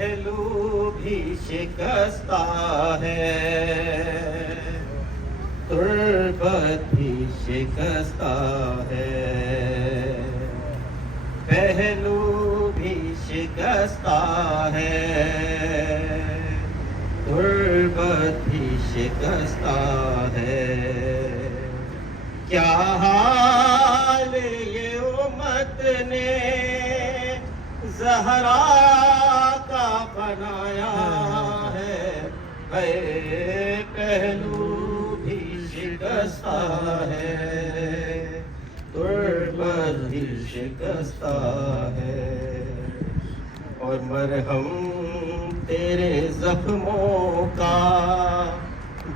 پہلو بھی شکستہ ہے، تربت بھی شکستہ ہے، پہلو بھی شکستہ ہے، تربت بھی شکستہ ہے۔ کیا حال یہ امت نے زہرا کا بنایا ہے، اے پہلو بھی شکستہ ہے، تربت بھی شکستہ ہے۔ اور مرہم تیرے زخموں کا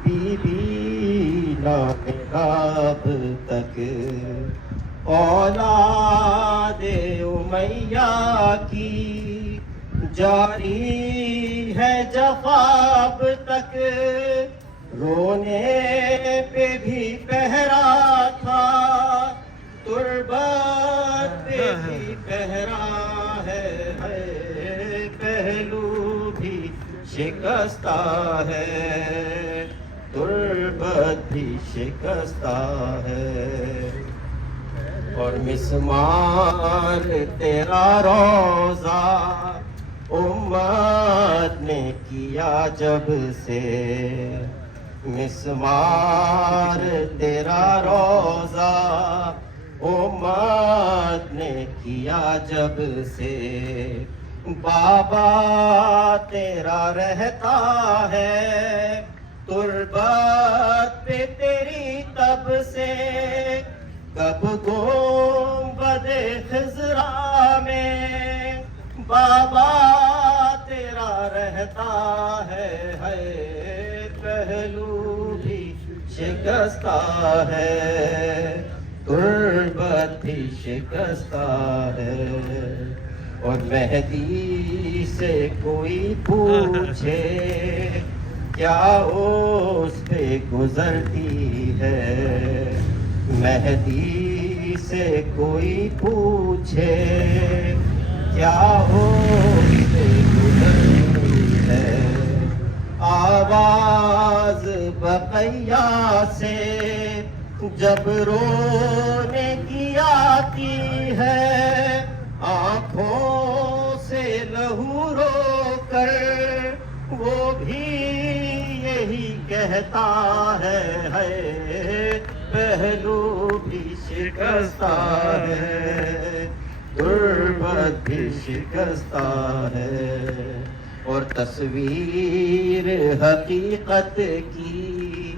بی بی اب تک اولاد امیہ کی جاری ہے جفا اب تک، رونے پہ بھی پہرا تھا، تربت پہ بھی پہرا ہے، پہلو بھی شکستہ ہے، تربت بھی شکستہ ہے۔ اور مسمار تیرا روضہ امت نے کیا جب سے، مسمار تیرا روضہ امت نے کیا جب سے، بابا تیرا رہتا ہے، تربت پہ تیری تب سے، کب گنبد خضرا میں بابا تیرا رہتا ہے، پہلو بھی شکستہ ہے، تربت بھی شکستہ ہے۔ اور مہدی سے کوئی پوچھے کیا اس پہ گزرتی ہے، مہدی سے کوئی پوچھے کیا اس پہ گزرتی ہے، آواز بقیہ سے جب رونے کی آتی ہے، آنکھوں سے لہو رو کر وہ بھی یہی کہتا ہے، پہلو بھی شکستہ ہے، تربت بھی شکستہ ہے۔ اور تصویر حقیقت کی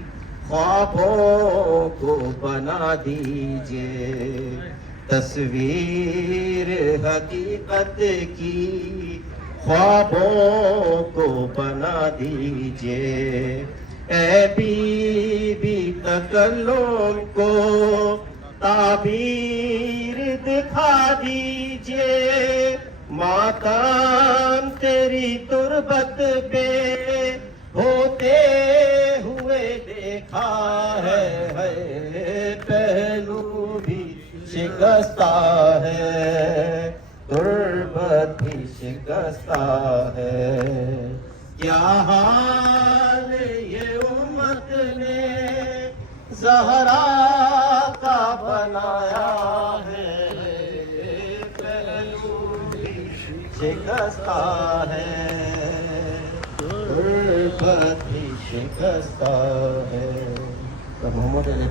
خوابوں کو بنا دیجئے، تصویر حقیقت کی خوابوں کو بنا دیجئے، اے بی بی تکلم کو تعبیر دکھا دیجئے، ماتم تیری تربت پہ ہوتے ہوئے دیکھا ہے، پہلو بھی شکستہ ہے، تربت بھی شکستہ ہے۔ کیا حال یہ امت نے زہرا کا بنایا ہے، پہلو بھی شکستہ ہے، تربت بھی شکستہ ہے۔ محمد علی